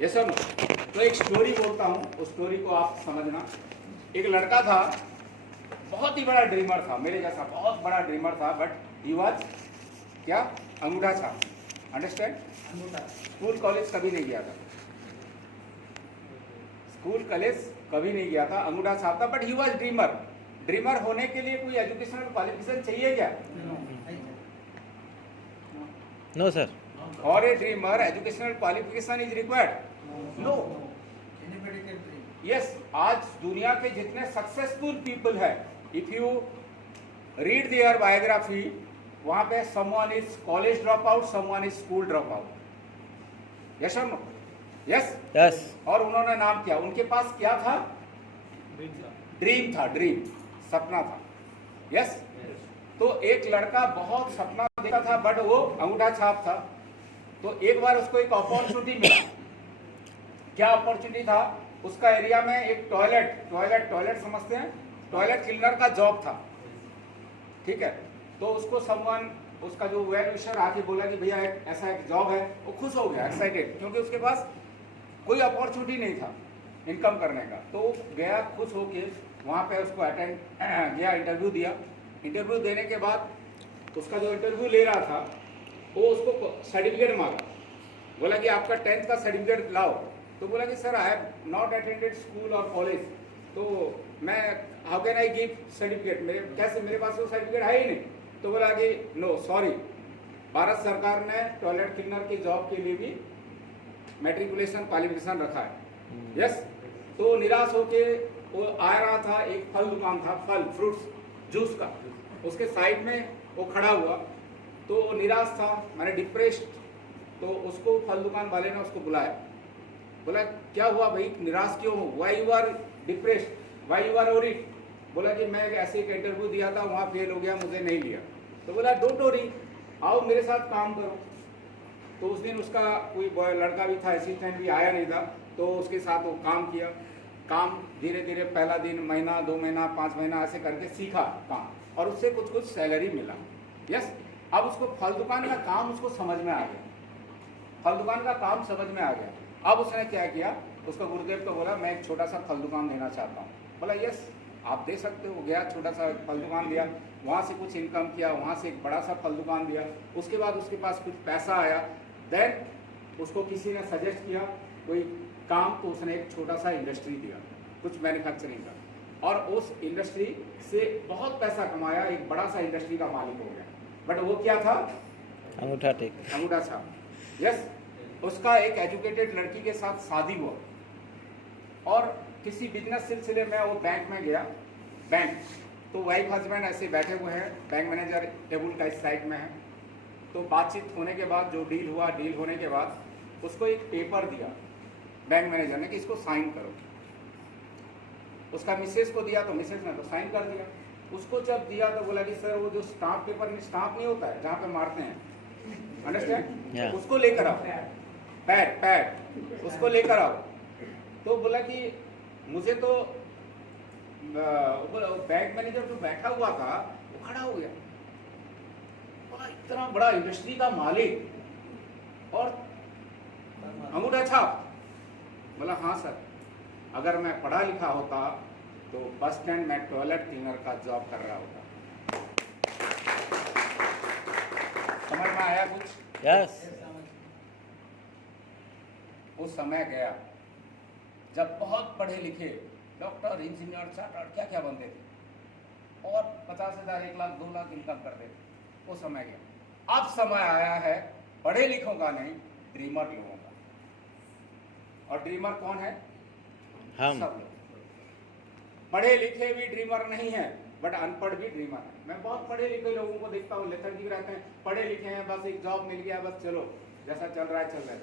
ये सब। तो एक स्टोरी बोलता हूँ, उस स्टोरी को आप समझना। एक लड़का था, बहुत ही बड़ा ड्रीमर था, मेरे जैसा बहुत बड़ा ड्रीमर था, बट ही वाज क्या, अंगूठा छाप। अंडरस्टैंड? स्कूल कॉलेज कभी नहीं गया था, स्कूल कॉलेज कभी नहीं गया था, अंगूठा छाप था, but he was dreamer. Dreamer होने के लिए कोई एजुकेशनल क्वालिफिकेशन चाहिए क्या? No sir. For a dreamer educational qualification is required? No. Yes, आज दुनिया के जितने सक्सेसफुल पीपल है, if you read their biography, वहां पे someone is college drop out, someone is school drop out. Yes और नो? Yes yes. और उन्होंने नाम किया, उनके पास क्या था? ड्रीम था, ड्रीम, सपना था। यस। तो एक लड़का बहुत सपना देखता था, बट वो अंगूठा छाप था। तो एक बार उसको एक अपॉर्चुनिटी मिला। क्या अपॉर्चुनिटी था? उसका एरिया में एक टॉयलेट समझते हैं, टॉयलेट क्लीनर का जॉब था। ठीक है। तो उसको समवन, उसका जो वेल विशर आके बोला कि भैया ऐसा एक जॉब है। वो खुश हो गया, एक्साइटेड, क्योंकि उसके पास कोई अपॉर्चुनिटी नहीं था इनकम करने का। तो गया खुश होके, वहाँ पे उसको अटेंड गया, इंटरव्यू दिया। इंटरव्यू देने के बाद उसका जो इंटरव्यू ले रहा था, वो उसको सर्टिफिकेट मांगा, बोला कि आपका 10th का सर्टिफिकेट लाओ। तो बोला कि sir I have not attended school और कॉलेज, तो मैं how can I give certificate, मेरे कैसे, मेरे पास वो सर्टिफिकेट है ही नहीं। तो बोला कि नो सॉरी, भारत सरकार ने टॉयलेट क्लीनर की जॉब के लिए भी मैट्रिकुलेशन क्वालिफिकेशन रखा है। यस। तो निराश होके वो आ रहा था, एक फल दुकान था, फल फ्रूट्स जूस का, उसके साइड में वो खड़ा हुआ। तो वो निराश था, मैंने डिप्रेस्ड। तो उसको फल दुकान वाले ने उसको बुलाया, बोला क्या हुआ भाई, निराश क्यों हो, why you are depressed, why you are worried? बोला कि मैं ऐसे एक इंटरव्यू दिया था, वहाँ फेल हो गया, मुझे नहीं लिया। तो बोला डोंट वरी, आओ मेरे साथ काम करो। तो उस दिन उसका कोई लड़का भी था, असिस्टेंट भी आया नहीं था, तो उसके साथ वो काम किया। काम धीरे धीरे, पहला दिन, महीना, 2 महीना, 5 महीना ऐसे करके सीखा काम, और उससे कुछ सैलरी मिला। यस। अब उसको फल दुकान का काम उसको समझ में आ गया, फल दुकान का काम समझ में आ गया। अब उसने क्या किया, उसका गुरुदेव को बोला मैं एक छोटा सा फल दुकान देना चाहता हूँ। बोला यस आप दे सकते हो। गया, छोटा सा फल दुकान दिया, वहाँ से कुछ इनकम किया, वहाँ से एक बड़ा सा फल दुकान दिया। उसके बाद उसके पास कुछ पैसा आया, देन उसको किसी ने सजेस्ट किया कोई काम, तो उसने एक छोटा सा इंडस्ट्री दिया, कुछ मैन्युफैक्चरिंग का, और उस इंडस्ट्री से बहुत पैसा कमाया, एक बड़ा सा इंडस्ट्री का मालिक हो गया। बट वो क्या था? अंगूठा टेक, अंगूठा छाप। यस। उसका एक एजुकेटेड लड़की के साथ शादी हुआ, और किसी बिजनेस सिलसिले में वो बैंक में गया, बैंक, तो वाइफ हस्बैंड ऐसे बैठे हुए हैं, बैंक मैनेजर टेबल का इस साइड में है। तो बातचीत होने के बाद जो डील हुआ, डील होने के बाद उसको एक पेपर दिया बैंक मैनेजर ने कि इसको साइन करो। उसका मिसेस को दिया, तो मिसेस ने तो साइन कर दिया। उसको जब दिया तो बोला कि सर वो जो स्टाम्प पेपर में स्टाम्प नहीं होता है जहाँ पे मारते हैं, अंडरस्टैंड, उसको लेकर आओ, पैड उसको लेकर आओ। तो बोला कि मुझे तो बैंक मैनेजर जो बैठा हुआ था वो खड़ा हो गया, बोला इतना बड़ा इंडस्ट्री का मालिक और अंगूठा छाप? बोला हाँ सर, अगर मैं पढ़ा लिखा होता तो बस स्टैंड में टॉयलेट क्लीनर का जॉब कर रहा होता। समझ में आया कुछ? यस। वो समय गया जब बहुत पढ़े लिखे डॉक्टर, इंजीनियर, चार्टर्ड क्या क्या बनते थे, और 50,000, 1 लाख, 2 लाख इनकम करते थे। वो समय गया। अब समय आया है पढ़े लिखों का नहीं, ड्रीमर लोगों का। और ड्रीमर कौन है? हम। सब लोग। पढ़े लिखे भी ड्रीमर नहीं है, बट अनपढ़ भी ड्रीमर है। मैं बहुत पढ़े लिखे लोगों को देखता हूँ, लेथर्जी रहते हैं, पढ़े लिखे हैं, बस एक जॉब मिल गया, बस चलो जैसा चल रहा है चल रहा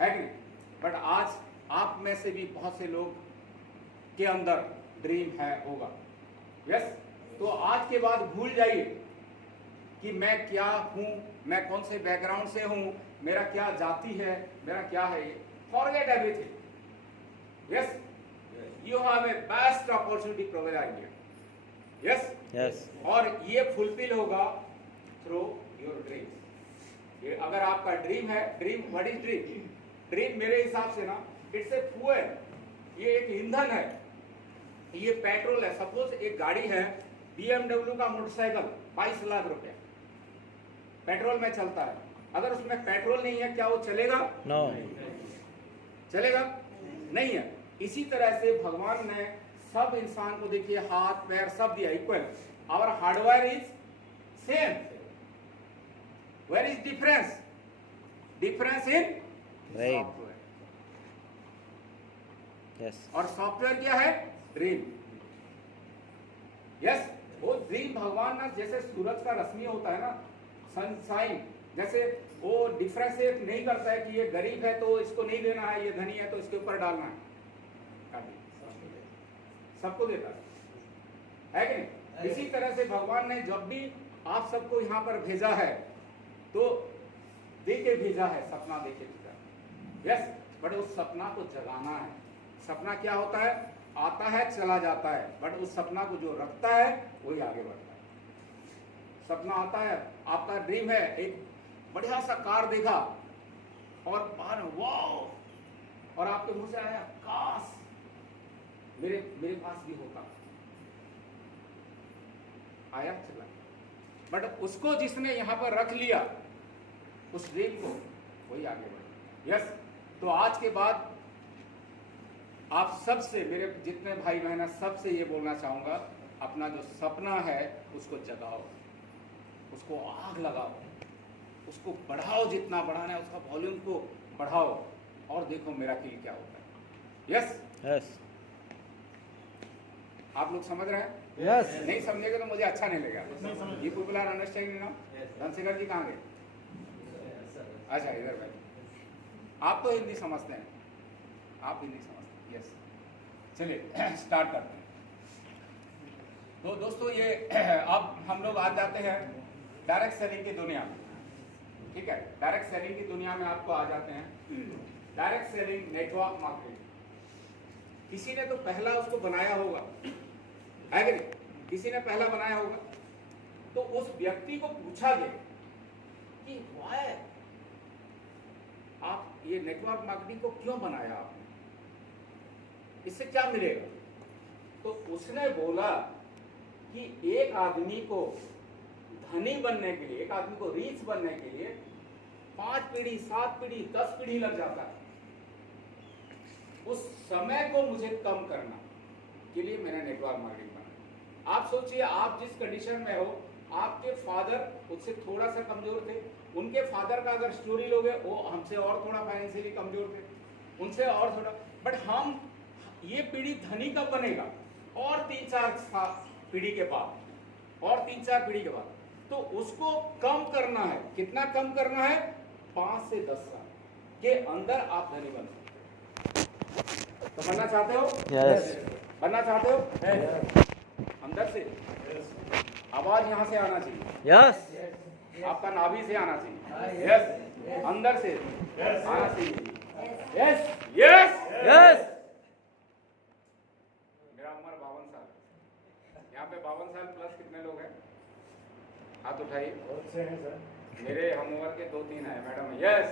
है कि नहीं? बट आज आप में से भी बहुत से लोग के अंदर ड्रीम है, होगा। यस। तो आज के बाद भूल जाइए कि मैं क्या हूँ, मैं कौन से बैकग्राउंड से हूँ, मेरा क्या जाति है, मेरा क्या है। Forget everything. Yes. You have a best opportunity provided. Yes. Yes. और ये फुलफिल होगा थ्रू योर ड्रीम्स। ये अगर आपका ड्रीम है, dream, what is dream? Dream मेरे हिसाब से ना इट्स ए फ्यूल, ये एक ईंधन है, ये पेट्रोल है। सपोज एक गाड़ी है BMW का मोटरसाइकिल 22 लाख रुपया पेट्रोल में चलता है, अगर उसमें पेट्रोल नहीं है क्या वो चलेगा? नो। चलेगा नहीं है। इसी तरह से भगवान ने सब इंसान को देखिए हाथ पैर सब दिया equal, our hardware is same, where is difference? Difference in Brain. Software. Yes. और सॉफ्टवेयर क्या है? ड्रीम। यस, वो ड्रीम भगवान ना जैसे सूरज का रश्मि होता है ना, सनशाइन, जैसे वो डिफरेंशिएट नहीं करता है कि ये गरीब है तो इसको नहीं देना है, ये धनी है तो इसके ऊपर डालना है, सबको देता है कि नहीं? इसी तरह से भगवान ने जब भी आप सबको यहाँ पर भेजा है तो दे के भेजा है, सपना दे के भेजा है। यस, बट उस सपना को जगाना है। सपना क्या होता है? आता है चला जाता है, बट उस सपना को जो रखता है वही आगे बढ़ता है। सपना आता है, आपका ड्रीम है, एक बढ़िया सा कार देखा और बाहर वाओ, और आपके मुंह से आया काश मेरे पास भी होता, आया चला, बट उसको जिसने यहाँ पर रख लिया उस ड्रीम को, वही आगे बढ़ा। यस, तो आज के बाद आप सबसे, मेरे जितने भाई बहन हैं सबसे ये बोलना चाहूंगा, अपना जो सपना है उसको जगाओ, उसको आग लगाओ, उसको बढ़ाओ, जितना बढ़ाना है उसका वॉल्यूम को बढ़ाओ, और देखो मेरा किल क्या होता है। Yes yes. आप लोग समझ रहे हैं? यस। नहीं समझेंगे तो मुझे अच्छा नहीं लगेगा। ये पीपल आर अंडरस्टैंडिंग नाउ? धनशेखर जी कहाँ गए? अच्छा इधर बैठे। आप तो हिंदी समझते हैं, आप हिंदी समझते हैं। यस, चलिए स्टार्ट करते हैं। तो दोस्तों ये अब हम लोग आ जाते हैं डायरेक्ट सेलिंग की दुनिया में। ठीक है, डायरेक्ट सेलिंग की दुनिया में आपको आ जाते हैं। डायरेक्ट सेलिंग, नेटवर्क मार्केटिंग, किसी ने तो पहला उसको बनाया होगा, है कि नहीं? किसी ने पहला बनाया होगा, तो उस व्यक्ति को पूछा गया कि व्हाई आप ये नेटवर्क मार्केटिंग को क्यों बनाया आपने, इससे क्या मिलेगा? तो उसने बोला कि एक आदमी को धनी बनने के लिए, एक आदमी को रीच बनने के लिए 5 पीढ़ी 7 पीढ़ी 10 पीढ़ी लग जाता है। उस समय को मुझे कम करना के लिए मैंने नेटवर्क मार्केटिंग बनाया। आप सोचिए, आप जिस कंडीशन में हो, आपके फादर उससे थोड़ा सा कमजोर थे, उनके फादर का अगर स्टोरी लोगे वो हमसे और थोड़ा फाइनेंशियली कमजोर थे, उनसे और थोड़ा, बट हम ये पीढ़ी धनी कब बनेगा? और 3-4 पीढ़ी के बाद, और 3-4 पीढ़ी के बाद, तो उसको कम करना है। कितना कम करना है? 5 से 10 साल के अंदर आप धनी बन सकते। तो बनना चाहते हो? यस। बनना चाहते हो? अंदर से आवाज यहाँ से आना चाहिए। यस। आपका नाभि से आना चाहिए। यस, अंदर से आना चाहिए। Yes yes yes. मेरा उम्र 52 साल है। यहाँ पे 52 साल प्लस कितने लोग हैं? हाथ उठाइए। बहुत से हैं सर। मेरे हम उम्र के 2-3 हैं। Madam yes.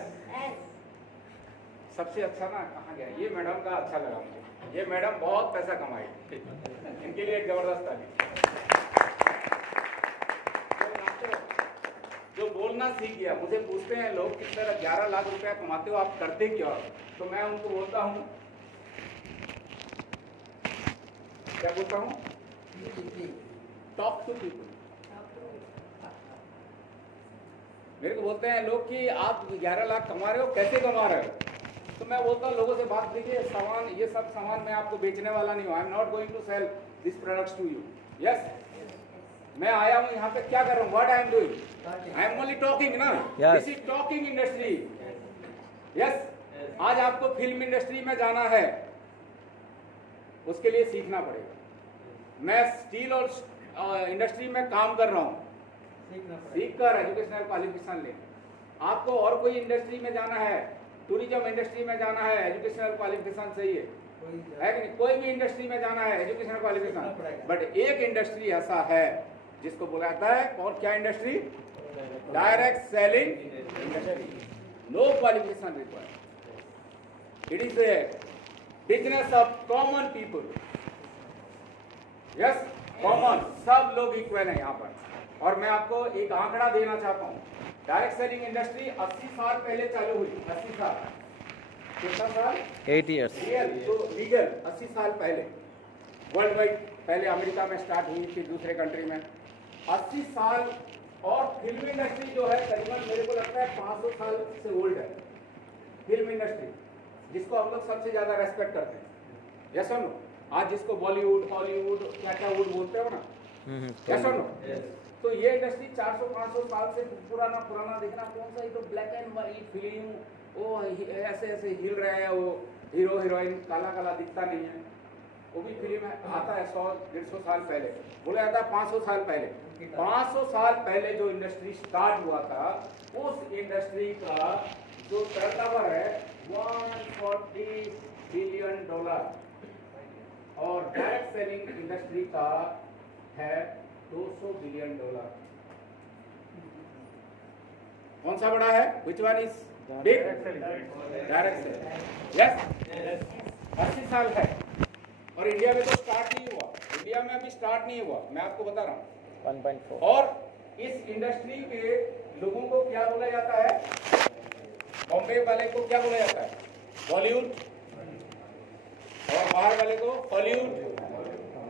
सबसे अच्छा ना कहाँ गया? ये मैडम का अच्छा लगा मुझे। ये मैडम बहुत पैसा कमाई, इनके लिए एक जबरदस्त ताली। जो बोलना सीख गया, मुझे पूछते हैं लोग किस तरह 11 लाख रुपया कमाते हो, आप करते क्या? तो मैं उनको बोलता हूँ, क्या बोलता हूँ? Talk to people. मेरे को बोलते हैं लोग कि आप 11 लाख कमा रहे हो, कैसे कमा रहे हो? तो मैं बोलता हूँ लोगों से बात कीजिए, सामान, ये सब सामान मैं आपको बेचने वाला नहीं हूँ। I am not going to sell this products to you. Yes, मैं आया हूँ यहाँ पे क्या कर रहा हूँ? What I am doing? I am only talking ना। This is talking industry. Yes, आज आपको फिल्म इंडस्ट्री में जाना है, उसके लिए सीखना पड़ेगा। मैं स्टील और इंडस्ट्री में काम कर रहा हूँ, सीख कर एजुकेशनल क्वालिफिकेशन ले। आपको और कोई इंडस्ट्री में जाना है, टूरिज्म इंडस्ट्री में जाना है, एजुकेशनल क्वालिफिकेशन चाहिए, है कि नहीं? कोई भी इंडस्ट्री में जाना है, एजुकेशनल क्वालिफिकेशन। बट एक इंडस्ट्री ऐसा है जिसको बोला जाता है, और क्या industry? Direct selling industry. No qualification required. It is a business of common people. Yes, common, सब लोग इक्वल हैं यहाँ पर। और मैं आपको एक आंकड़ा देना चाहता हूँ। डायरेक्ट सेलिंग इंडस्ट्री 80 साल पहले चालू हुई। 80 साल, कितना साल? 8 years. रियल तो लीगल 80 साल पहले, वर्ल्ड वाइड पहले अमेरिका में स्टार्ट हुई, फिर दूसरे कंट्री में 80 साल। और फिल्म इंडस्ट्री जो है करीबन मेरे को लगता है 500 साल से ओल्ड है। फिल्म इंडस्ट्री जिसको हम लोग सबसे ज्यादा रेस्पेक्ट करते हैं, यस और नो? आज जिसको बॉलीवुड, हॉलीवुड, क्या क्या वुड बोलते हो ना, यस और नो? तो ये इंडस्ट्री 400-500 साल से पुराना देखना कौन सा, ये तो ब्लैक एंड व्हाइट फिल्म, वो ऐसे ऐसे हिल रहे हैं, वो हीरो हीरोइन काला काला दिखता नहीं है, वो भी फिल्म आता है 100-150 साल पहले, बोला जाता है 500 साल पहले। 500 साल पहले जो इंडस्ट्री स्टार्ट हुआ था, उस इंडस्ट्री का जो टर्नओवर है $140 बिलियन, और डायरेक्ट सेलिंग इंडस्ट्री का है $200 बिलियन। कौन सा बड़ा है? Which one is big? Direct selling. Yes, 80 साल है। और इंडिया में तो स्टार्ट नहीं हुआ, इंडिया में अभी स्टार्ट नहीं हुआ, मैं आपको बता रहा हूँ। 1.4. और इस इंडस्ट्री के लोगों को क्या बोला जाता है? बॉम्बे वाले को क्या बोला जाता है? बॉलीवुड। और बाहर वाले को हॉलीवुड।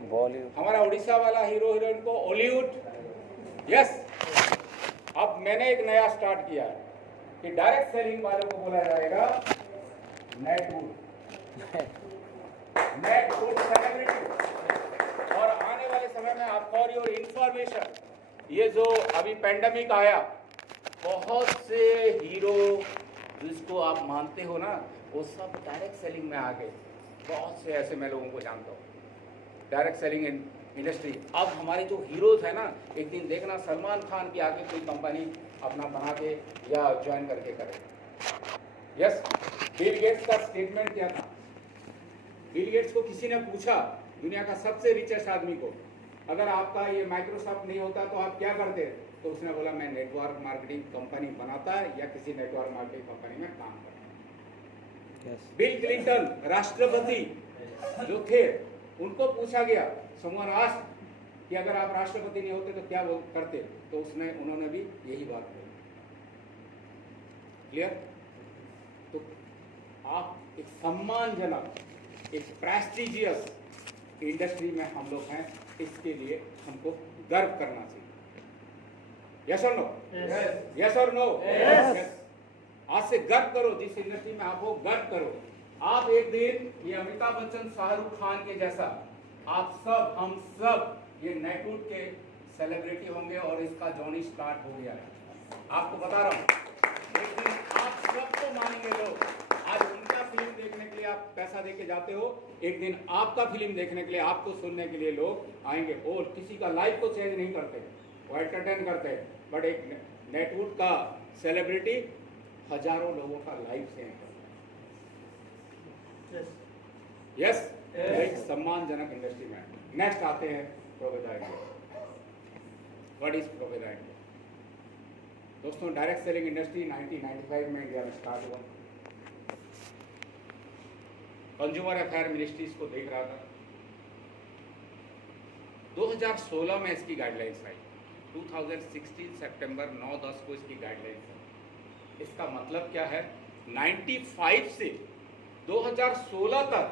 बॉलीवुड। हमारा उड़ीसा वाला हीरो हीरोइन को हॉलीवुड। यस, अब मैंने एक नया स्टार्ट किया है कि डायरेक्ट सेलिंग वालों को बोला जाएगा नेटवुड सेलिब्रिटी। और आने वाले समय में आपको और योर इंफॉर्मेशन, ये जो अभी पेंडेमिक आया, बहुत से हीरो जिसको आप मानते हो ना, वो सब डायरेक्ट सेलिंग में आ गए। बहुत से ऐसे मैं लोगों को जानता हूँ डायरेक्ट सेलिंग इंडस्ट्री। अब हमारे जो हीरोज है ना, एक दिन देखना सलमान खान की आगे कोई कंपनी अपना बना के या ज्वाइन करके करे। यस, बिल गेट्स का स्टेटमेंट क्या था? बिल गेट्स को किसी ने पूछा, दुनिया का सबसे रिचेस्ट आदमी को, अगर आपका ये माइक्रोसॉफ्ट नहीं होता तो आप क्या करते? तो उसने बोला मैं नेटवर्क मार्केटिंग कंपनी बनाता या किसी नेटवर्क मार्केटिंग कंपनी में काम करता। बिल क्लिंटन राष्ट्रपति जो थे, उनको पूछा गया, समूह राष्ट्र, कि अगर आप राष्ट्रपति नहीं होते तो क्या वो करते? तो उन्होंने भी यही बात कही। क्लियर? तो आप एक सम्मानजनक, एक प्रेस्टिजियस इंडस्ट्री में हम लोग हैं, इसके लिए हमको गर्व करना चाहिए। यस और नो? यस और नो? यस। आज से गर्व करो, जिस इंडस्ट्री में आप हो गर्व करो। आप एक दिन ये अमिताभ बच्चन, शाहरुख खान के जैसा, आप सब, हम सब ये नेटवुड के सेलिब्रिटी होंगे और इसका जर्नी स्टार्ट हो गया है। आपको बता रहा हूँ, एक दिन आप सबको मानेंगे लोग। आज उनका फिल्म देखने के लिए आप पैसा दे के जाते हो, एक दिन आपका फिल्म देखने के लिए, आपको सुनने के लिए लोग आएंगे। और किसी का लाइफ को चेंज नहीं करते, वो एंटरटेन करते हैं, बट एक नेटवुड का सेलिब्रिटी हजारों लोगों का लाइफ चेंज करता है। यस, एक सम्मानजनक इंडस्ट्री में। नेक्स्ट आते हैं Proveda India. What is Proveda India? दोस्तों, डायरेक्ट सेलिंग इंडस्ट्री 1995 में इंडिया में स्टार्ट हुआ। कंज्यूमर अफेयर मिनिस्ट्री इसको देख रहा था। 2016 में इसकी गाइडलाइंस आई। 2016 सितंबर 9-10 को इसकी गाइडलाइंस आई। इसका मतलब क्या है? 95 से 2016 तक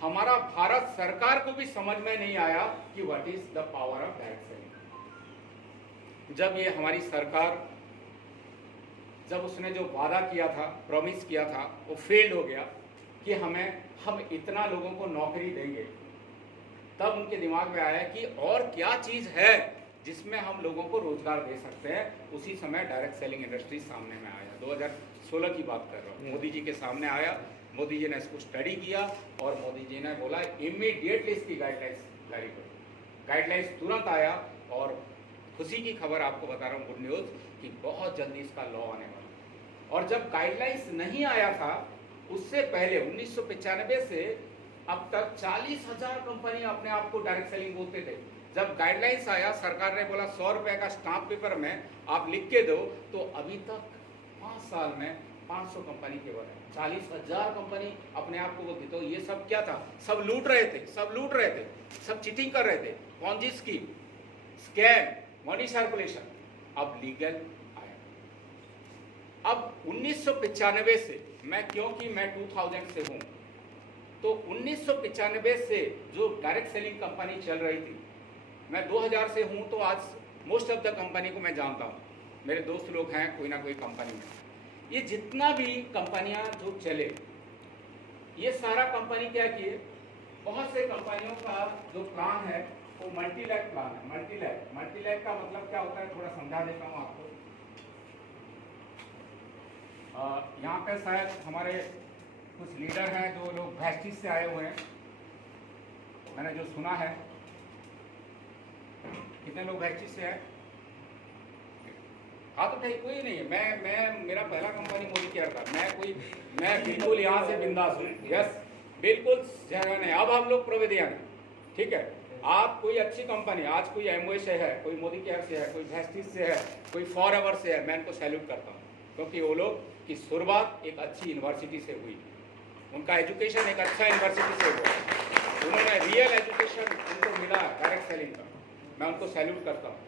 हमारा भारत सरकार को भी समझ में नहीं आया कि what is the power of direct selling. जब ये हमारी सरकार, जब उसने जो वादा किया था, प्रॉमिस किया था, वो फेल्ड हो गया कि हम इतना लोगों को नौकरी देंगे, तब उनके दिमाग में आया कि और क्या चीज़ है जिसमें हम लोगों को रोजगार दे सकते हैं। उसी समय डायरेक्ट सेलिंग इंडस्ट्री सामने में आया। 2016 की बात कर रहा हूँ। मोदी जी के सामने आया, मोदी जी ने इसको स्टडी किया और मोदी जी ने बोला इमीडिएटली इसकी गाइडलाइंस जारी करो। गाइडलाइंस तुरंत आया और खुशी की खबर आपको बता रहा हूँ, गुड न्यूज़, कि बहुत जल्दी इसका लॉ आने वाला। और जब गाइडलाइंस नहीं आया था, उससे पहले 1995 से अब तक 40,000 कंपनी अपने आप को डायरेक्ट सेलिंग बोलते थे। जब गाइडलाइंस आया, सरकार ने बोला 100 रुपए का स्टाम्प पेपर में आप लिख के दो, तो अभी तक 5 साल में 500 कंपनी केवल है, 40,000 कंपनी अपने आप को बोलती। तो ये सब क्या था? सब लूट रहे थे, सब लूट रहे थे, सब चीटिंग कर रहे थे, Ponzi scheme, scam, money circulation. अब लीगल आया। अब 1995 से क्योंकि मैं 2000 से हूँ, तो 1995 से जो डायरेक्ट सेलिंग कंपनी चल रही थी, मैं 2000 से हूँ, तो आज मोस्ट ऑफ द कंपनी को मैं जानता हूँ, मेरे दोस्त लोग हैं कोई ना कोई कंपनी में। ये जितना भी कंपनियां जो चले, ये सारा कंपनी क्या किए, बहुत से कंपनियों का जो प्लान है वो मल्टीलैग प्लान है। मल्टीलैग का मतलब क्या होता है, थोड़ा समझा देता हूँ आपको। यहाँ पे शायद हमारे कुछ लीडर हैं जो लोग वेस्टिज से आए हुए हैं, मैंने जो सुना है। कितने लोग वेस्टिज से आए? हाँ, तो ठीक, कोई नहीं है। मैं मेरा पहला कंपनी मोदी केयर था। मैं बिल्कुल यहाँ से बिंदास हूँ। यस, बिल्कुल जगह नहीं। अब हम लोग प्रोविदियन है, ठीक है। आप कोई अच्छी कंपनी, आज कोई एमवे से है, कोई मोदी केयर से है, कोई वेस्टिज से है, कोई फॉरएवर से है, मैं उनको सैल्यूट करता हूँ, क्योंकि वो लोग की शुरुआत एक अच्छी यूनिवर्सिटी से हुई, उनका एजुकेशन एक अच्छा यूनिवर्सिटी से हुआ, उन्होंने रियल एजुकेशन उनको मिला डायरेक्ट सेलिंग का, मैं उनको सैल्यूट करता हूँ।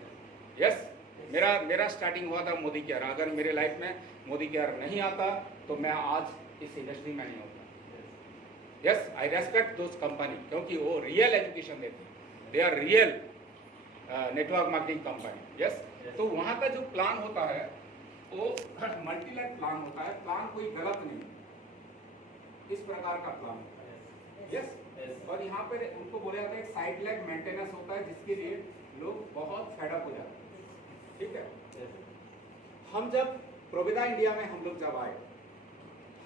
यस, मेरा स्टार्टिंग हुआ था मोदी केयर। अगर मेरे लाइफ में मोदी केयर नहीं आता तो मैं आज इस इंडस्ट्री में नहीं होता। Yes, I respect those company, क्योंकि वो रियल एजुकेशन देते हैं, they are real network marketing company. Yes, तो वहाँ का जो प्लान होता है वो मल्टीलैग प्लान होता है। प्लान कोई गलत नहीं, इस प्रकार का प्लान होता है। यस, और यहाँ पर उनको बोला जाता है एक साइड लैग मेंटेनेंस होता है, जिसके लिए लोग बहुत फेडअप हो जाते हैं, ठीक है। हम जब प्रोविदा इंडिया में हम लोग जब आए,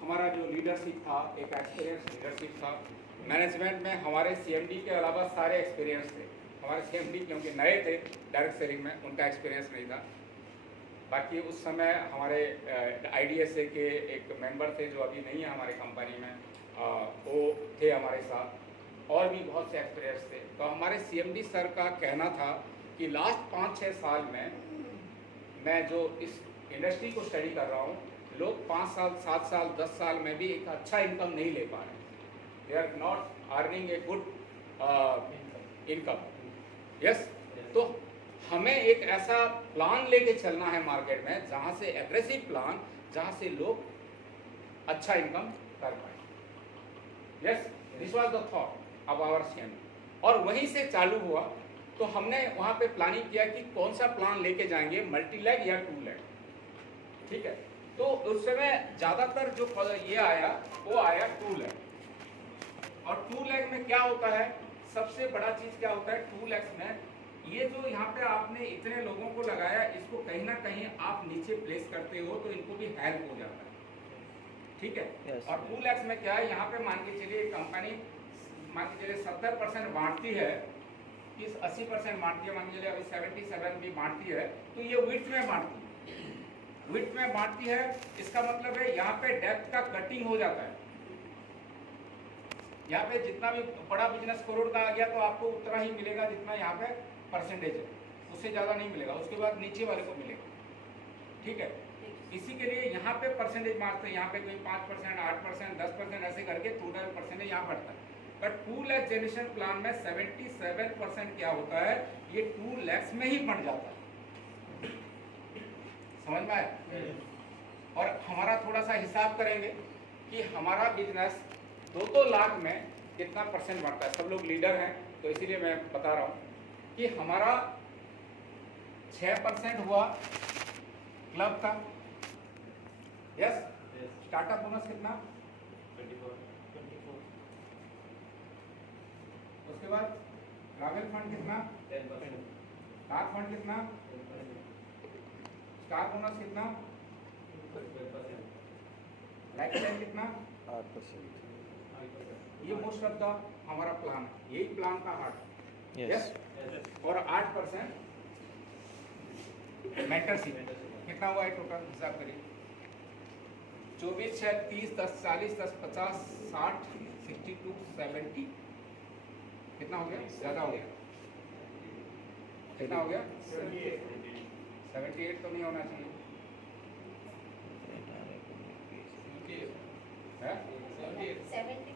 हमारा जो लीडरशिप था एक एक्सपीरियंस लीडरशिप था। मैनेजमेंट में हमारे सीएमडी के अलावा सारे एक्सपीरियंस थे। हमारे सीएमडी क्योंकि नए थे डायरेक्ट सेलिंग में, उनका एक्सपीरियंस नहीं था। बाकी उस समय हमारे आईडीएसए के एक मेंबर थे जो अभी नहीं है हमारी कंपनी में, वो थे हमारे साथ, और भी बहुत से एक्सपीरियंस थे। तो हमारे सीएमडी सर का कहना था कि लास्ट 5-6 साल में मैं जो इस इंडस्ट्री को स्टडी कर रहा हूँ, लोग 5 साल, 7 साल, 10 साल में भी एक अच्छा इनकम नहीं ले पा रहे, they are not earning a good income. Yes, तो हमें एक ऐसा प्लान लेके चलना है मार्केट में, जहाँ से एग्रेसिव प्लान, जहाँ से लोग अच्छा इनकम कर पाए। Yes, this was the thought of our CM, और वहीं से चालू हुआ। तो हमने वहाँ पे प्लानिंग किया कि कौन सा प्लान लेके जाएंगे, मल्टीलैग या 2 लैग, ठीक है। तो उस समय ज़्यादातर जो ये आया वो आया 2 लैग। और 2 लैग में क्या होता है, सबसे बड़ा चीज़ क्या होता है 2 लैग्स में, ये जो यहाँ पे आपने इतने लोगों को लगाया, इसको कहीं ना कहीं आप नीचे प्लेस करते हो तो इनको भी हेल्प हो जाता है, ठीक है। Yes, और 2 लैग्स में क्या है, यहाँ पे मान के चलिए कंपनी मान के चलिए 70% बांटती है, इस 80% बांटती है, मान के चलिए अभी 77 भी बांटती है, तो ये विड्थ में बांटती है, विड्थ में बांटती है। इसका मतलब है यहाँ पे डेप्थ का कटिंग हो जाता है। यहाँ पे जितना भी बड़ा बिजनेस करोड़ का आ गया तो आपको उतना ही मिलेगा जितना यहाँ पे परसेंटेज है, उससे ज़्यादा नहीं मिलेगा, उसके बाद नीचे वाले को मिलेगा, ठीक है। इसी के लिए यहाँ पे परसेंटेज मारते हैं, यहाँ पे कोई 5%, 8%, 10% ऐसे करके टोटल परसेंटेज यहाँ बढ़ता है। बट 2 लाख जनरेशन प्लान में 77% क्या होता है, ये 2 लाख में ही बढ़ जाता है, समझ में आया। और हमारा थोड़ा सा हिसाब करेंगे कि हमारा बिजनेस 2-2 लाख में कितना परसेंट बढ़ता है। सब लोग लीडर हैं तो इसीलिए मैं बता रहा हूँ कि हमारा 6% हुआ क्लब का। यस, स्टार्टअप बोनस कितना? 24। उसके बाद ट्रैवल फंड कितना? 10%। कार फंड कितना? 10%। स्टार बोनस कितना? 12%। लाइफ टाइम कितना? 8%। ये मोस्ट ऑफ द हमारा प्लान, यही प्लान का हार्ट। Yes. और 8% मेंटरशिप कितना हुआ है टोटल, हिसाब करिए। 24, 6, 30, 10, 40, 10, 50, 60, 62, 70 कितना हो गया? ज़्यादा हो गया, कितना हो गया? 78 तो नहीं होना चाहिए। है 70%।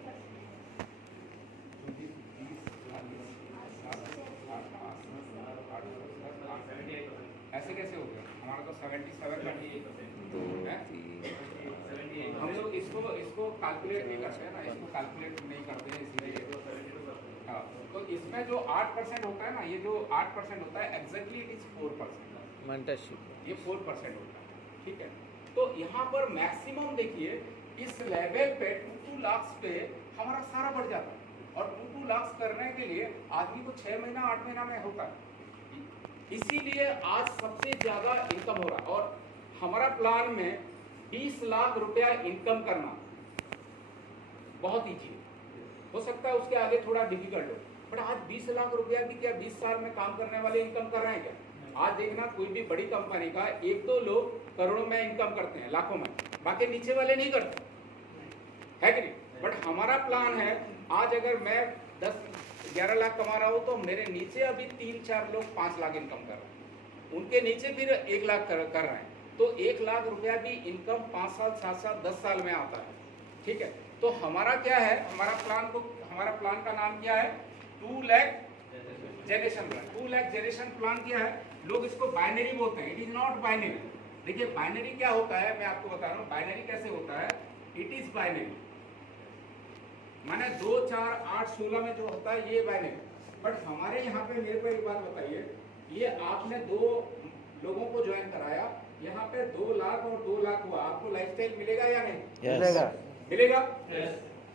ऐसे कैसे हो गया? हमारा तो 77 दो है। तीन हम लोग इसको कैलकुलेट नहीं करते हैं ना, इसको कैलकुलेट नहीं करते हैं इसीलिए। हाँ, तो इसमें जो 8% होता है ना, ये जो 8% होता है एग्जैक्टली इट इज 4%। मेंटरशिप ये 4% होता है, ठीक है। तो यहाँ पर मैक्सिमम देखिए, इस लेवल पे 2 लाख पे हमारा सारा बढ़ जाता है, और 2 लाख करने के लिए आदमी को 6 महीना 8 महीना में होता है। इसीलिए आज सबसे ज्यादा इनकम हो रहा है, और हमारा प्लान में 20 लाख रुपया इनकम करना बहुत ईजी है। हो सकता है उसके आगे थोड़ा डिफिकल्ट हो, बट आज 20 लाख रुपया भी क्या 20 साल में काम करने वाले इनकम कर रहे हैं क्या? आज देखना, कोई भी बड़ी कंपनी का 1-2 लोग करोड़ों में इनकम करते हैं, लाखों में, बाकी नीचे वाले नहीं करते, है कि नहीं? बट हमारा प्लान है, आज अगर मैं 10-11 लाख कमा रहा हूँ तो मेरे नीचे अभी 3-4 लोग 5 लाख इनकम कर रहे हैं, उनके नीचे फिर 1 लाख कर रहे हैं, तो 1 लाख रुपया भी इनकम 5 साल 7 साल 10 साल में आता है, ठीक है। तो हमारा क्या है, हमारा प्लान का नाम क्या है? 2 lakh generation plan. 2 lakh generation plan क्या है? लोग इसको बाइनरी बोलते हैं, इट इज नॉट बाइनरी। देखिए बाइनरी क्या होता है, मैं आपको बता रहा हूँ बाइनरी कैसे होता है। इट इज बाइनरी माने 2, 4, 8, 16 में जो होता है ये बाइनरी। बट हमारे यहाँ पे मेरे को एक बात बताइए, ये आपने 2 लोगों को ज्वाइन कराया, यहाँ पे 2 लाख और 2 लाख हुआ, आपको लाइफस्टाइल मिलेगा या नहीं? मिलेगा।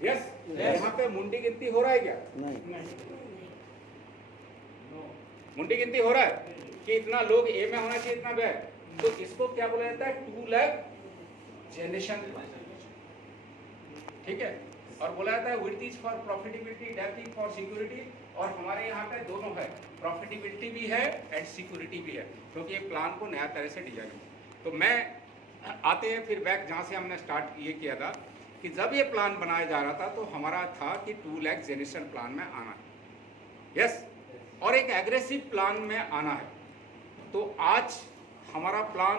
यस। यहाँ पे मुंडी गिनती हो रहा है क्या? मुंडी गिनती हो रहा है कि इतना लोग ए में होना चाहिए, इतना बे। तो इसको क्या बोला जाता है? 2 लाख जनरेशन, ठीक है। और बोला जाता है width is for profitability, depth is for security, और हमारे यहाँ पे दोनों है, प्रॉफिटेबिलिटी भी है एंड सिक्योरिटी भी है, क्योंकि ये प्लान को नया तरह से डिजाइन है। तो मैं आते हैं फिर बैक जहाँ से हमने स्टार्ट ये किया था, कि जब ये प्लान बनाया जा रहा था तो हमारा था कि 2 लाख जनरेशन प्लान में आना है, यस, और एक एग्रेसिव प्लान में आना है। तो आज हमारा प्लान,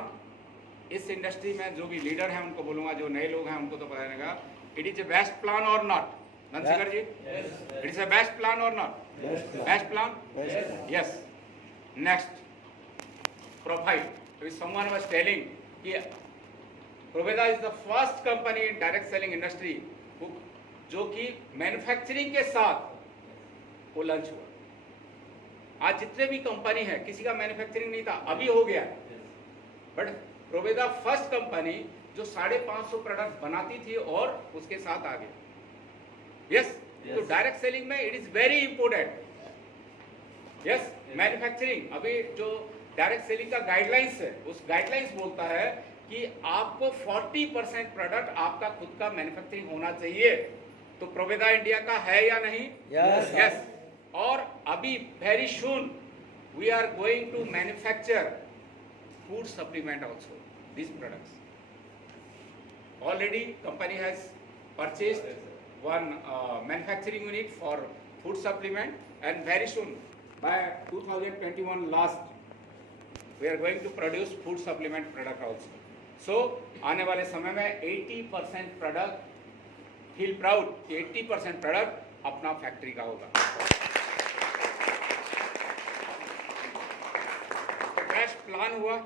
इस इंडस्ट्री में जो भी लीडर हैं उनको बोलूँगा, जो नए लोग हैं उनको तो पता रहेगा, it is a best plan और not? Nandshekhar ji, it is a best plan और not? Best plan, yes. Next profile, someone was telling कि Proveda is the first company in direct selling industry जो कि मैन्युफैक्चरिंग के साथ वो लॉन्च हुआ। आज जितने भी कंपनी है किसी का मैन्युफैक्चरिंग नहीं था, अभी हो गया, बट प्रोवेदा फर्स्ट कंपनी जो 550 प्रोडक्ट बनाती थी और उसके साथ आ गई, यस। तो डायरेक्ट सेलिंग में it is very important, yes. Manufacturing, अभी जो डायरेक्ट सेलिंग का गाइडलाइंस है, उस गाइडलाइंस बोलता है कि आपको 40% प्रोडक्ट आपका खुद का मैन्युफैक्चरिंग होना चाहिए। तो प्रोवेदा इंडिया का है या नहीं? यस। और अभी very soon we are going to manufacture food supplement also, this products. Already company has purchased one manufacturing unit for food supplement, and very soon by 2021 last we are going to produce food supplement product also. So आने वाले समय में 80% product, feel proud कि 80% product अपना factory का होगा। तो best plan हुआ,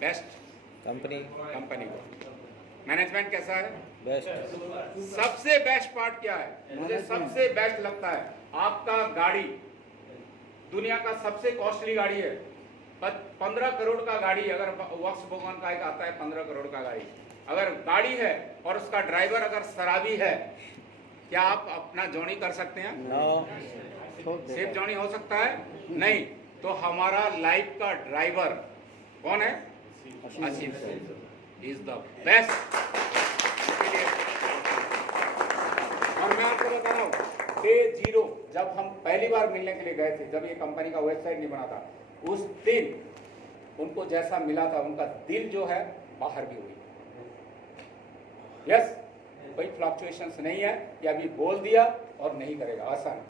बेस्ट कंपनी हुआ। मैनेजमेंट कैसा है? बेस्ट। सबसे बेस्ट पार्ट क्या है? मुझे सबसे बेस्ट लगता है आपका गाड़ी, दुनिया का सबसे कॉस्टली गाड़ी है, 15 करोड़ का गाड़ी, अगर वक्स भगवान का एक आता है 15 करोड़ का गाड़ी, अगर गाड़ी है और उसका ड्राइवर अगर शराबी है, क्या आप अपना जॉनी कर सकते हैं? सेफ जॉनी हो सकता है? नहीं। तो हमारा लाइफ का ड्राइवर कौन है? Asif is the best. और मैं आपको बता रहा हूँ, डे 0 जब हम पहली बार मिलने के लिए गए थे, जब ये कंपनी का वेबसाइट नहीं बना था, उस दिन उनको जैसा मिला था, उनका दिल जो है बाहर भी हुई, यस। कोई फ्लक्चुएशंस नहीं है कि अभी बोल दिया और नहीं करेगा, आसान।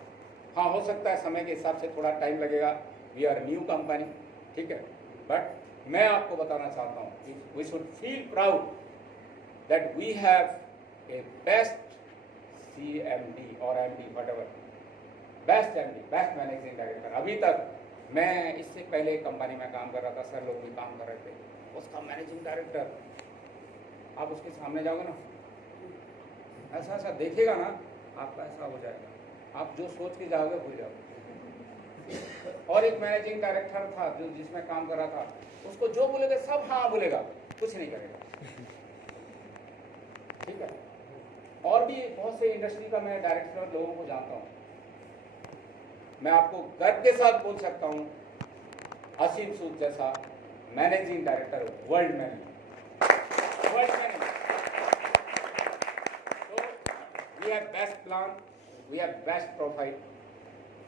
हाँ, हो सकता है समय के हिसाब से थोड़ा टाइम लगेगा, वी आर न्यू कंपनी, ठीक है, बट मैं आपको बताना चाहता हूँ we should feel proud that we have a best CMD और MD whatever, best MD, best managing director. अभी तक मैं इससे पहले एक कंपनी में काम कर रहा था, सर लोग भी काम कर रहे थे, उसका मैनेजिंग डायरेक्टर, आप उसके सामने जाओगे ना, ऐसा ऐसा देखेगा ना, आपका ऐसा हो जाएगा, आप जो सोच के जाओगे भूल जाओगे। और एक मैनेजिंग डायरेक्टर था जो जिसमें काम कर रहा था, उसको जो बोलेगा सब हाँ बोलेगा, कुछ नहीं करेगा। ठीक है। और भी बहुत से इंडस्ट्री का मैं डायरेक्टर लोगों को जानता हूँ, मैं आपको गर्व के साथ बोल सकता हूँ, असीम सूद जैसा मैनेजिंग डायरेक्टर वर्ल्ड में तो we have best plan, we have best profile,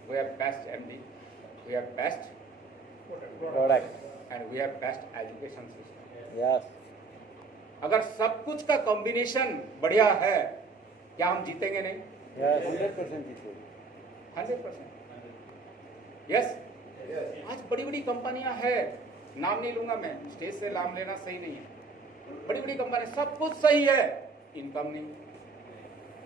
we have best MD, we have best product and we have best education system. Yes, अगर सब कुछ का कॉम्बिनेशन बढ़िया है, क्या हम जीतेंगे नहीं? यस, 100% जीतेंगे। 100%। यस। आज बड़ी बड़ी कंपनियां हैं, नाम नहीं लूंगा मैं, स्टेज से नाम लेना सही नहीं है, बड़ी बड़ी कंपनी सब कुछ सही है, इनकम नहीं।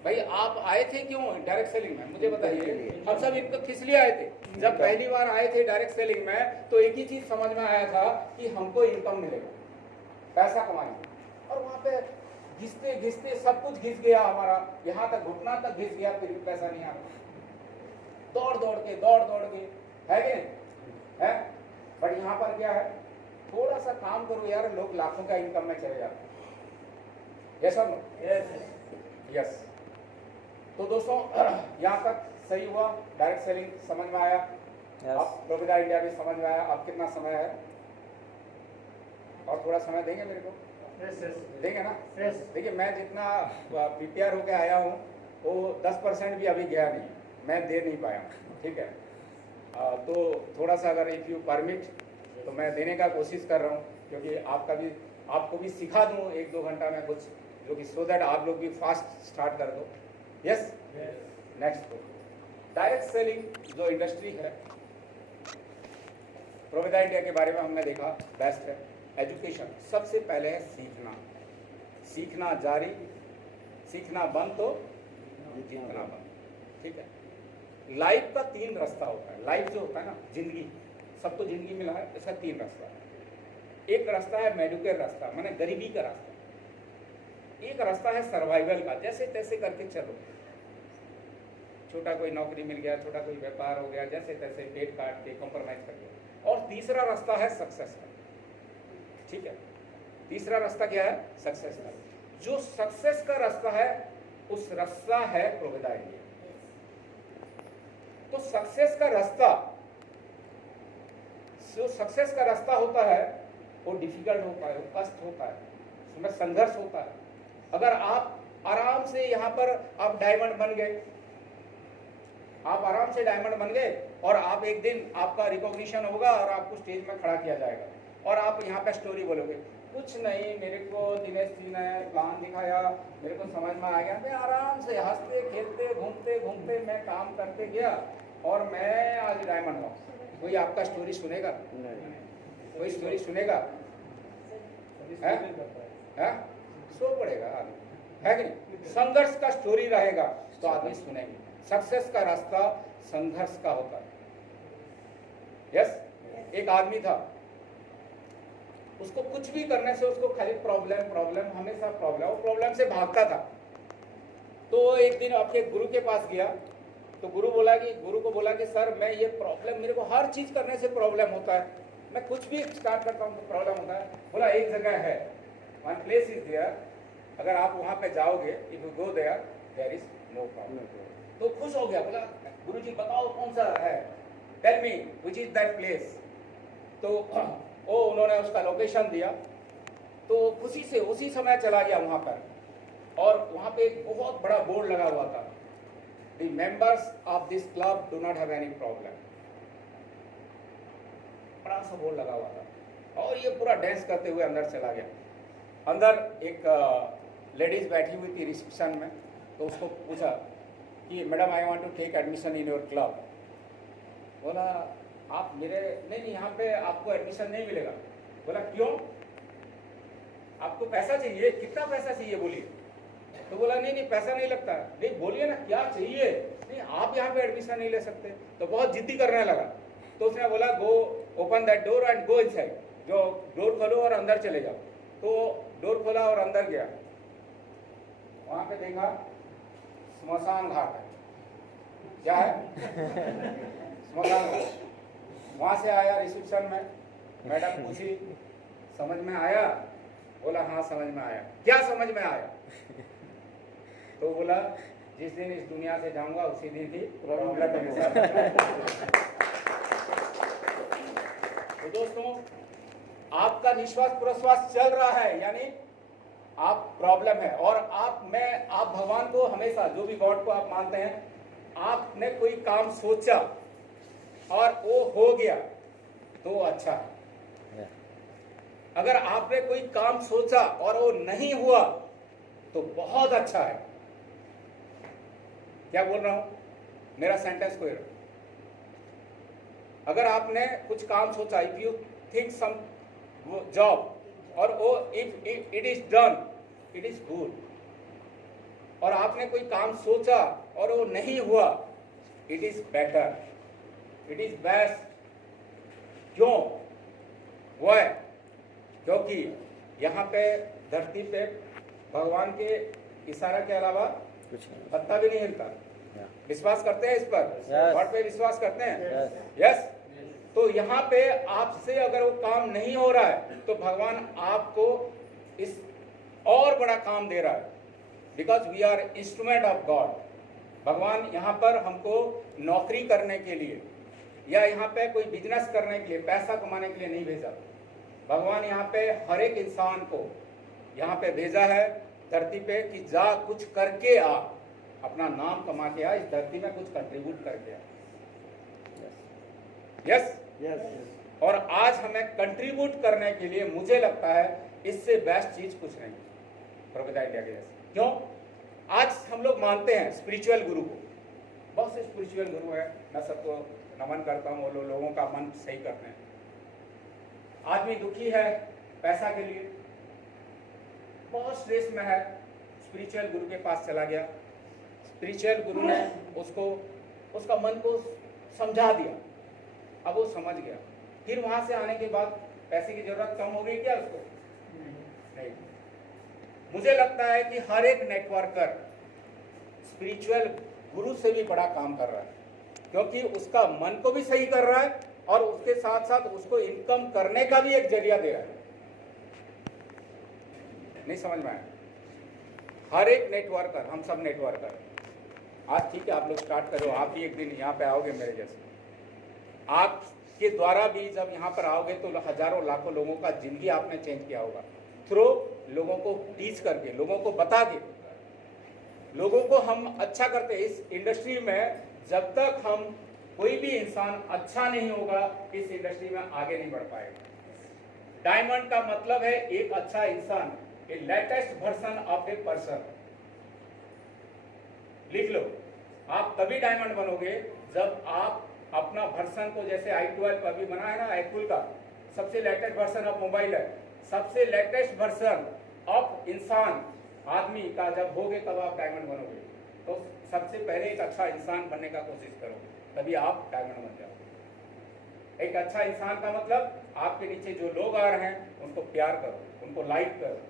भाई आप आए थे क्यों डायरेक्ट सेलिंग में, मुझे बताइए। हम सब इनको किस लिए आए थे? जब पहली बार आए थे डायरेक्ट सेलिंग में तो एक ही चीज समझ में आया था कि हमको इनकम मिलेगा, पैसा कमाएंगे, और वहां पे घिसते घिसते सब कुछ घिस गया हमारा, यहाँ तक घुटना तक घिस गया, फिर भी पैसा नहीं आ रहा, दौड़ दौड़ के है कि नहीं है? बट यहाँ पर क्या है, थोड़ा सा काम करो यार, लोग लाखों का इनकम में चले जाते हैं। यस और नो? यस। तो दोस्तों यहाँ तक सही हुआ, डायरेक्ट सेलिंग समझ में आया, अब प्रोविडा इंडिया भी समझ में आया। अब कितना समय है? और थोड़ा समय देंगे मेरे को? देंगे ना? देखिए मैं जितना प्रिपेयर होके आया हूँ वो 10% भी अभी गया नहीं, मैं दे नहीं पाया। ठीक है, तो थोड़ा सा अगर इफ़ यू परमिट तो मैं देने का कोशिश कर रहा हूँ, क्योंकि आपको भी सिखा दूँ 1-2 घंटा में कुछ, जो कि सो दैट आप लोग भी फास्ट स्टार्ट कर दो। यस। नेक्स्ट डायरेक्ट सेलिंग जो इंडस्ट्री है, प्रोविडा इंडिया के बारे में हमने देखा, बेस्ट है। एजुकेशन सबसे पहले है सीखना जारी, सीखना बंद तो जीतना बंद। ठीक है। लाइफ का 3 रास्ता होता है। लाइफ जो होता है ना, जिंदगी, सबको जिंदगी मिला है, इसका 3 रास्ता है। एक रास्ता है मेडिकल रास्ता, माने गरीबी का रास्ता। एक रास्ता है सर्वाइवल का, जैसे तैसे करके चलो, छोटा कोई नौकरी मिल गया, छोटा कोई व्यापार हो गया, जैसे तैसे पेट काट के कॉम्प्रोमाइज करके। और तीसरा रास्ता है सक्सेस का। ठीक है, तीसरा रास्ता क्या है? सक्सेस का। जो सक्सेस का रास्ता है उस रास्ता है प्रोविडा इंडिया। तो सक्सेस का रास्ता, जो सक्सेस का रास्ता होता है वो डिफिकल्ट होता है, वो कष्ट होता है, उसमें संघर्ष होता है। अगर आप आराम से यहाँ पर आप डायमंड बन गए, आप आराम से डायमंड बन गए और आप एक दिन आपका रिकॉग्निशन होगा और आपको स्टेज में खड़ा किया जाएगा और आप यहाँ पे स्टोरी बोलोगे, कुछ नहीं, मेरे को दिनेश जी ने प्लान दिखाया, मेरे को समझ में आ गया, मैं आराम से हंसते खेलते घूमते घूमते मैं काम करते गया और मैं आज डायमंड हूँ। कोई आपका स्टोरी सुनेगा? कोई स्टोरी सुनेगा? है? सो पड़ेगा आदमी, है कि नहीं? संघर्ष का स्टोरी रहेगा तो आदमी सुनेंगे। सक्सेस का रास्ता संघर्ष का होता है। यस। एक आदमी था, उसको कुछ भी करने से उसको खाली प्रॉब्लम, हमेशा प्रॉब्लम, वो प्रॉब्लम से भागता था। तो एक दिन आपके गुरु के पास गया तो गुरु को बोला कि सर मैं ये प्रॉब्लम, मेरे को हर चीज करने से प्रॉब्लम होता है, मैं कुछ भी स्टार्ट करता हूँ तो प्रॉब्लम होता है। बोला एक जगह है, वन प्लेस इज देयर, अगर आप वहां पे जाओगे, if you go there, there is no problem. तो खुश हो गया, बोला गुरुजी बताओ कौन सा है, tell me which is that place. तो वो उन्होंने उसका लोकेशन दिया, तो खुशी से उसी समय चला गया वहां पर, और वहां पे एक बहुत बड़ा बोर्ड लगा हुआ था, the members of this club do not have any problem. बड़ा सा बोर्ड लगा हुआ था और ये पूरा डांस करते हुए अंदर चला गया। अंदर एक लेडीज बैठी हुई थी रिसेप्शन में, तो उसको पूछा कि madam I want to take admission in your club. बोला आप मेरे नहीं, यहाँ पे आपको एडमिशन नहीं मिलेगा। बोला क्यों? आपको पैसा चाहिए? कितना पैसा चाहिए बोलिए। तो बोला नहीं नहीं पैसा नहीं लगता। नहीं बोलिए ना क्या चाहिए। नहीं आप यहाँ पे एडमिशन नहीं ले सकते। तो बहुत जिद्दी करने लगा। तो उसने बोला go open that door and go inside, जो डोर खोलो और अंदर चले जाओ। तो डोर खोला और अंदर गया। वहां पे देखा स्मशान घाट है। क्या है? स्मशान घाट। वहां से आया रिसेप्शन में, मैडम पूछी समझ में आया? बोला हाँ समझ में आया। क्या समझ में आया? तो बोला जिस दिन इस दुनिया से जाऊंगा उसी दिन ही प्रॉब्लम मेरे साथ। तो दोस्तों आपका निश्वास प्रश्वास चल रहा है यानी आप प्रॉब्लम है। और आप भगवान को हमेशा, जो भी गॉड को आप मानते हैं, आपने कोई काम सोचा और वो हो गया तो अच्छा है। अगर आपने कोई काम सोचा और वो नहीं हुआ तो बहुत अच्छा है। क्या बोल रहा हूं? मेरा सेंटेंस को अगर आपने कुछ काम सोचा, if you think some job और वो if it is done it is good, और आपने कोई काम सोचा और वो नहीं हुआ it is better, it is best. क्यों? वो है क्योंकि यहाँ पे धरती पे भगवान के इशारा के अलावा कुछ नहीं। पत्ता भी नहीं हिलता। विश्वास करते हैं इस पर? गॉड पे विश्वास करते हैं? यस। तो यहाँ पे आपसे अगर वो काम नहीं हो रहा है तो भगवान आपको इस और बड़ा काम दे रहा है, because we are instrument of God. भगवान यहाँ पर हमको नौकरी करने के लिए या यहाँ पे कोई बिजनेस करने के लिए, पैसा कमाने के लिए नहीं भेजा। भगवान यहाँ पे हर एक इंसान को यहाँ पे भेजा है धरती पे कि जा कुछ करके आ, अपना नाम कमा के आ, इस धरती में कुछ कंट्रीब्यूट करके आ। Yes yes. और आज हमें कंट्रीब्यूट करने के लिए मुझे लगता है इससे बेस्ट चीज कुछ नहीं प्रोफेसर इंडिया के जैसे। क्यों? आज हम लोग मानते हैं स्पिरिचुअल गुरु को, बहुत से स्पिरिचुअल गुरु है, मैं सबको नमन करता हूँ, वो लोगों का मन सही करते हैं। आदमी दुखी है पैसा के लिए, बहुत स्ट्रेस में है, स्पिरिचुअल गुरु के पास चला गया, स्पिरिचुअल गुरु ने उसको उसका मन को समझा दिया, अब वो समझ गया। फिर वहां से आने के बाद पैसे की जरूरत कम हो गई क्या उसको? नहीं। मुझे लगता है कि हर एक नेटवर्कर स्पिरिचुअल गुरु से भी बड़ा काम कर रहा है, क्योंकि उसका मन को भी सही कर रहा है और उसके साथ साथ उसको इनकम करने का भी एक जरिया दे रहा है। नहीं समझ में आया? हर एक नेटवर्कर, हम सब नेटवर्कर। आज ठीक है आप लोग स्टार्ट करो, आप भी एक दिन यहाँ पे आओगे मेरे जैसे। आपके द्वारा भी जब यहाँ पर आओगे तो हजारों लाखों लोगों का जिंदगी आपने चेंज किया होगा, थ्रू लोगों को टीच करके, लोगों को बता के। लोगों को हम अच्छा करते हैं इस इंडस्ट्री में। जब तक हम कोई भी इंसान अच्छा नहीं होगा इस इंडस्ट्री में आगे नहीं बढ़ पाएगा। डायमंड का मतलब है एक अच्छा इंसान, a latest version of a person. लिख लो, आप तभी डायमंड बनोगे जब आप अपना वर्जन को, जैसे i12 अभी बना है ना, एप्पल का सबसे लेटेस्ट वर्जन ऑफ मोबाइल है, सबसे लेटेस्ट वर्जन ऑफ इंसान आदमी का जब होगे तब आप डायमंड बनोगे। तो सबसे पहले एक अच्छा इंसान बनने का कोशिश करो, तभी आप डायमंड बन जाओगे। एक अच्छा इंसान का मतलब आपके नीचे जो लोग आ रहे हैं उनको प्यार करो, उनको लाइक करो,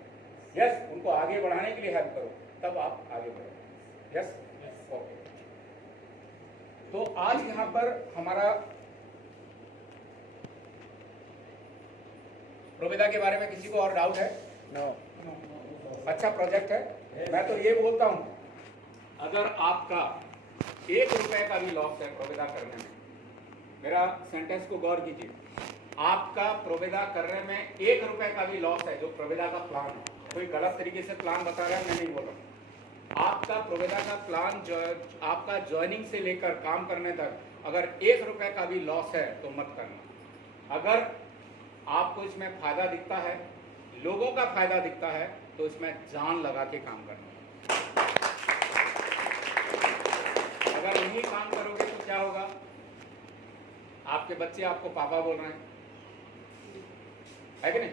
यस, उनको आगे बढ़ाने के लिए हेल्प करो, तब आप आगे बढ़ो। Yes, okay. तो आज यहाँ पर हमारा प्रोवेदा के बारे में किसी को और डाउट है? नो। अच्छा प्रोजेक्ट है। मैं तो ये बोलता हूँ, अगर आपका 1 रुपए का भी लॉस है प्रोवेदा करने में, मेरा सेंटेंस को गौर कीजिए, आपका प्रोवेदा करने में 1 रुपए का भी लॉस है, जो प्रोवेदा का प्लान है, कोई गलत तरीके से प्लान बता रहा है, मैं नहीं बोल रहा हूँ। आपका प्रोवेदा का प्लान आपका ज्वाइनिंग से लेकर काम करने तक अगर 1 रुपए का भी लॉस है तो मत करना। अगर आपको इसमें फायदा दिखता है, लोगों का फायदा दिखता है, तो इसमें जान लगा के काम करना। अगर नहीं काम करोगे तो क्या होगा? आपके बच्चे आपको पापा बोल रहे हैं, है कि नहीं?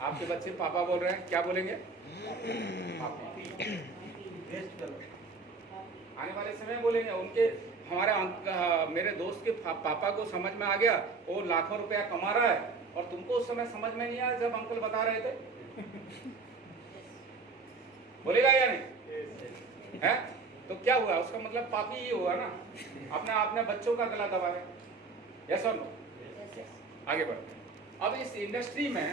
आपके बच्चे पापा बोल रहे हैं, क्या बोलेंगे? पापा। आने वाले समय में बोलेंगे उनके मेरे दोस्त के पापा को समझ में आ गया, वो लाखों रुपया कमा रहा है और तुमको उस समय समझ में नहीं आया जब अंकल बता रहे थे। बोलेगा या नहीं है? तो क्या हुआ, उसका मतलब पापी ही हुआ ना, अपने बच्चों का गला दबा है। यस और नो? आगे बढ़ते हैं। अब इस इंडस्ट्री में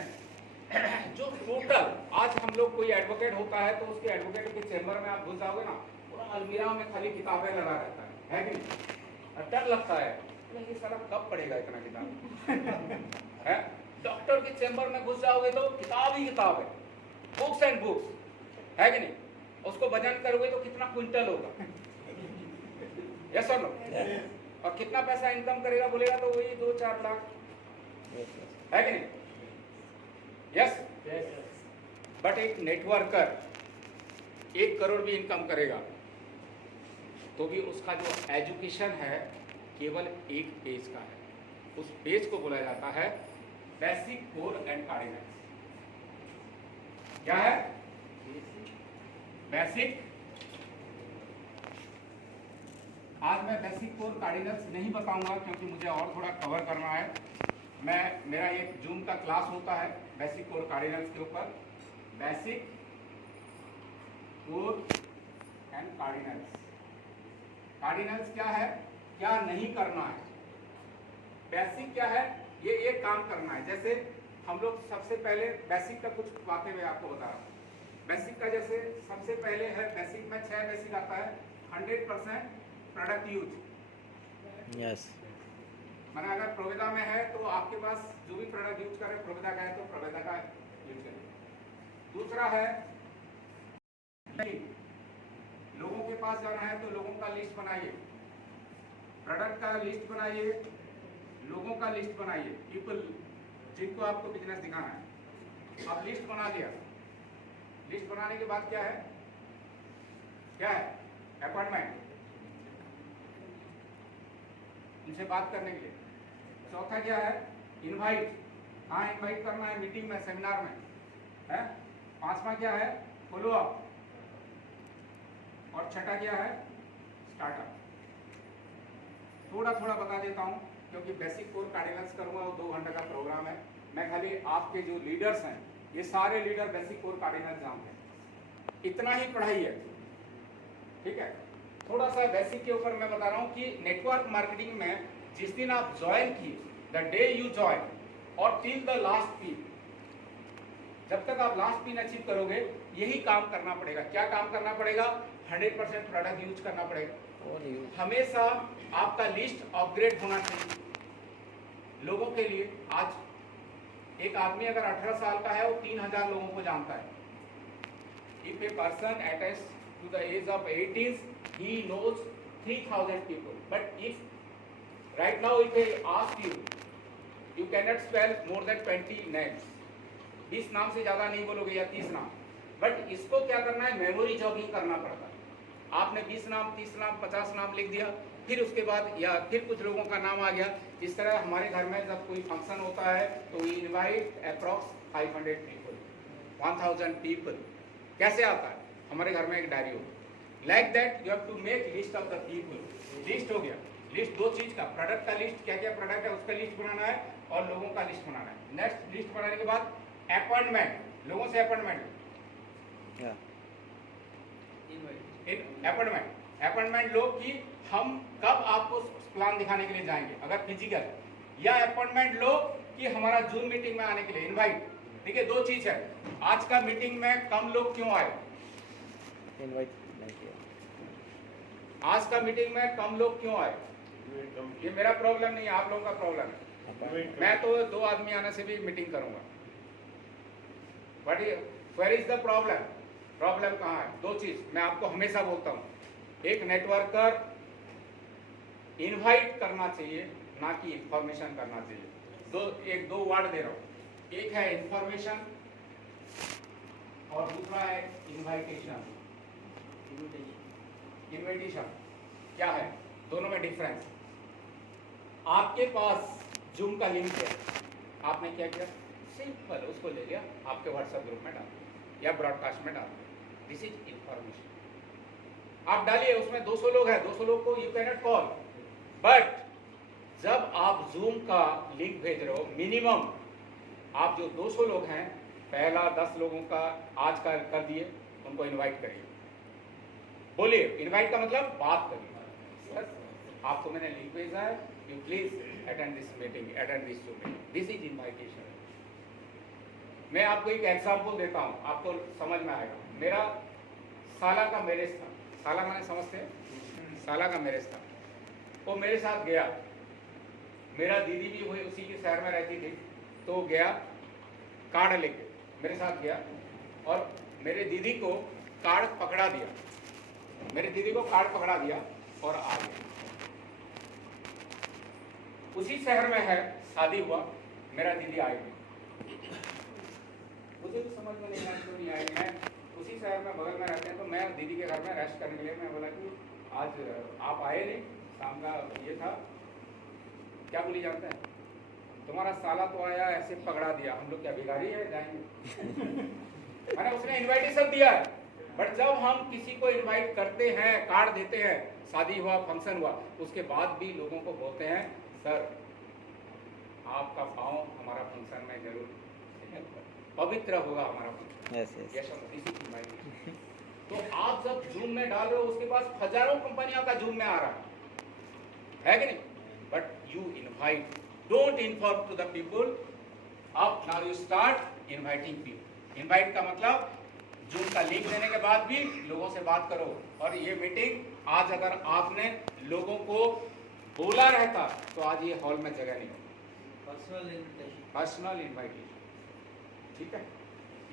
जो टोटल आज हम लोग कोई एडवोकेट होता है तो उसके एडवोकेट के चेंबर में आप घुस जाओगे ना, पूरा अलमीरा में खाली किताबें लगा रहता है कि नहीं? डर लगता है ये सारा कब पढ़ेगा इतना किताब है? डॉक्टर के चेंबर में घुस जाओगे तो किताब ही किताब है, बुक्स एंड बुक्स, है कि नहीं? उसको वजन करोगे तो कितना क्विंटल होगा? यस और नो? और कितना पैसा इनकम करेगा बोलेगा तो वही 2-4 लाख, है कि नहीं? यस। बट एक नेटवर्कर 1 करोड़ भी इनकम करेगा तो भी उसका जो एजुकेशन है केवल एक पेज का है। उस पेज को बोला जाता है बेसिक कोर एंड कार्डिनल्स। क्या है? बेसिक। आज मैं बेसिक कोर कार्डिनल्स नहीं बताऊंगा क्योंकि मुझे और थोड़ा कवर करना है। मेरा एक जूम का क्लास होता है बेसिक कोर कार्डिनल्स के ऊपर, basic core and cardinals. Cardinals क्या है, क्या नहीं करना है, बेसिक क्या है, ये एक काम करना है। जैसे हम लोग सबसे पहले बेसिक का कुछ बातें मैं आपको बता रहा हूँ। बेसिक का जैसे सबसे पहले है, बेसिक में 6 बेसिक आता है। 100% प्रोडक्ट यूज। यस। मैंने अगर प्रोवेदा में है तो आपके पास जो भी प्रोडक्ट यूज करें, प्रोवेदा का है तो प्रोवेदा का यूज करें। दूसरा है लोगों के पास जाना है तो लोगों का लिस्ट बनाइए, प्रोडक्ट का लिस्ट बनाइए, लोगों का लिस्ट बनाइए, पीपल जिनको आपको बिजनेस दिखाना है। अब लिस्ट बना लिया, लिस्ट बनाने के बाद क्या है, क्या है? अपॉइंटमेंट, इनसे बात करने के लिए। चौथा क्या है? इनवाइट। हाँ, इनवाइट करना है मीटिंग में, सेमिनार में, है। 5वां क्या है? Follow up. और छठा क्या है? स्टार्टअप। थोड़ा थोड़ा बता देता हूँ क्योंकि बेसिक कोर कार्डिनल्स करूँगा, वो 2 घंटे का प्रोग्राम है। मैं खाली आपके जो लीडर्स हैं, ये सारे लीडर बेसिक कोर कार्डिनल्स जानते हैं, इतना ही पढ़ाई है, ठीक है। थोड़ा सा बेसिक के ऊपर मैं बता रहा हूँ कि नेटवर्क मार्केटिंग में जिस दिन आप ज्वाइन किए, द डे यू ज्वाइन और टिल द लास्ट पीन, जब तक आप लास्ट पीन अचीव करोगे, यही काम करना पड़ेगा। क्या काम करना पड़ेगा? 100% प्रोडक्ट यूज करना पड़ेगा। हमेशा आपका लिस्ट अपग्रेड होना चाहिए लोगों के लिए। आज एक आदमी अगर 18 साल का है, वो 3000 लोगों को जानता है। If a person attach to the age of 80s, he knows 3000 people. But if right now if I ask you, you cannot spell more than 20 names. 20 नाम से ज़्यादा नहीं बोलोगे या 30 नाम। बट इसको क्या करना है? मेमोरी जॉगिंग करना पड़ता है। आपने 20 नाम, 30 नाम, 50 नाम लिख दिया, फिर उसके बाद या फिर कुछ लोगों का नाम आ गया। इस तरह हमारे घर में जब कोई फंक्शन होता है तो we invite approx 500 people, 1000 people. कैसे आता है? हमारे घर में एक डायरी होती है। Like that you have to make list of the people. List हो गया। लिस्ट 2 चीज का, प्रोडक्ट का लिस्ट, क्या क्या प्रोडक्ट है उसका लिस्ट बनाना है, और लोगों का लिस्ट बनाना है। नेक्स्ट लिस्ट बनाने के बाद अपॉइंटमेंट, लोगों से अपॉइंटमेंट, अपॉइंटमेंट लो कि हम कब आपको प्लान दिखाने के लिए जाएंगे, अगर फिजिकल, या अपॉइंटमेंट लो कि हमारा जूम मीटिंग में आने के लिए इनवाइट। ठीक है, 2 चीज है। आज का मीटिंग में कम लोग क्यों आए? इनवाइट नहीं किया। आज का मीटिंग में कम लोग क्यों आए? ये मेरा प्रॉब्लम नहीं है, आप लोगों का प्रॉब्लम है। मैं तो 2 आदमी आने से भी मीटिंग करूंगा। But where is the problem? Problem कहाँ है? 2 चीज मैं आपको हमेशा बोलता हूँ। एक नेटवर्कर इनवाइट करना चाहिए, ना कि इंफॉर्मेशन करना चाहिए। 2 वर्ड दे रहा हूँ, एक है इंफॉर्मेशन और दूसरा है इनवाइटेशन। इनविटेशन क्या है? दोनों में डिफरेंस। आपके पास जूम का लिंक है, आपने क्या किया? सिंपल उसको ले लिया, आपके व्हाट्सएप ग्रुप में डाल दिया या ब्रॉडकास्ट में डाल दिया। This is information. आप डालिए उसमें 200 लोग हैं, 200 लोग को you can not call, but जब आप जूम का लिंक भेज रहे हो, मिनिमम आप जो 200 लोग हैं, पहला 10 लोगों का आज का कर दिए, उनको इनवाइट करिए। बोलिए, इनवाइट का मतलब बात करिए। सर आपको मैंने लिंक भेजा है, you please attend this meeting, attend this zoom meeting, this is invitation. मैं आपको एक एग्जाम्पल देता हूँ, आपको समझ में आएगा। मेरा साला का मैरिज था, साला मैंने समझते हैं, साला का मैरिज था। वो मेरे साथ गया, मेरा दीदी भी वही उसी के शहर में रहती थी, तो गया कार्ड लेके मेरे साथ गया और मेरे दीदी को कार्ड पकड़ा दिया, मेरे दीदी को कार्ड पकड़ा दिया और आ गया। उसी शहर में है, शादी हुआ, मेरा दीदी आएगी, मुझे भी समझ में नहीं आया क्यों नहीं आई। मैं उसी शहर में बगल में रहते हैं, तो मैं दीदी के घर में रेस्ट करने के लिए मैं बोला कि आज आप आए नहीं, शाम का ये था, क्या बोली जानते हैं, तुम्हारा साला तो आया ऐसे पकड़ा दिया, हम लोग क्या भिखारी है जाएंगे। मैंने उसने इनविटेशन दिया है, बट जब हम किसी को इनवाइट करते हैं, कार्ड देते हैं, शादी हुआ, फंक्शन हुआ, उसके बाद भी लोगों को बोलते हैं सर आपका पाँव हमारा फंक्शन में जरूर पवित्र होगा हमारा फंक्शन। यस तो आप जब जूम में डाल रहे हो, उसके पास हजारों कंपनियों का जूम में आ रहा है कि नहीं, but you invite, don't inform to the people. अब now you start inviting people. Invite का मतलब जूम का लिंक देने के बाद भी लोगों से बात करो। और ये मीटिंग आज अगर आपने लोगों को बोला रहता तो आज ये हॉल में जगह नहीं होती। पर्सनल इनविटेशन, ठीक है।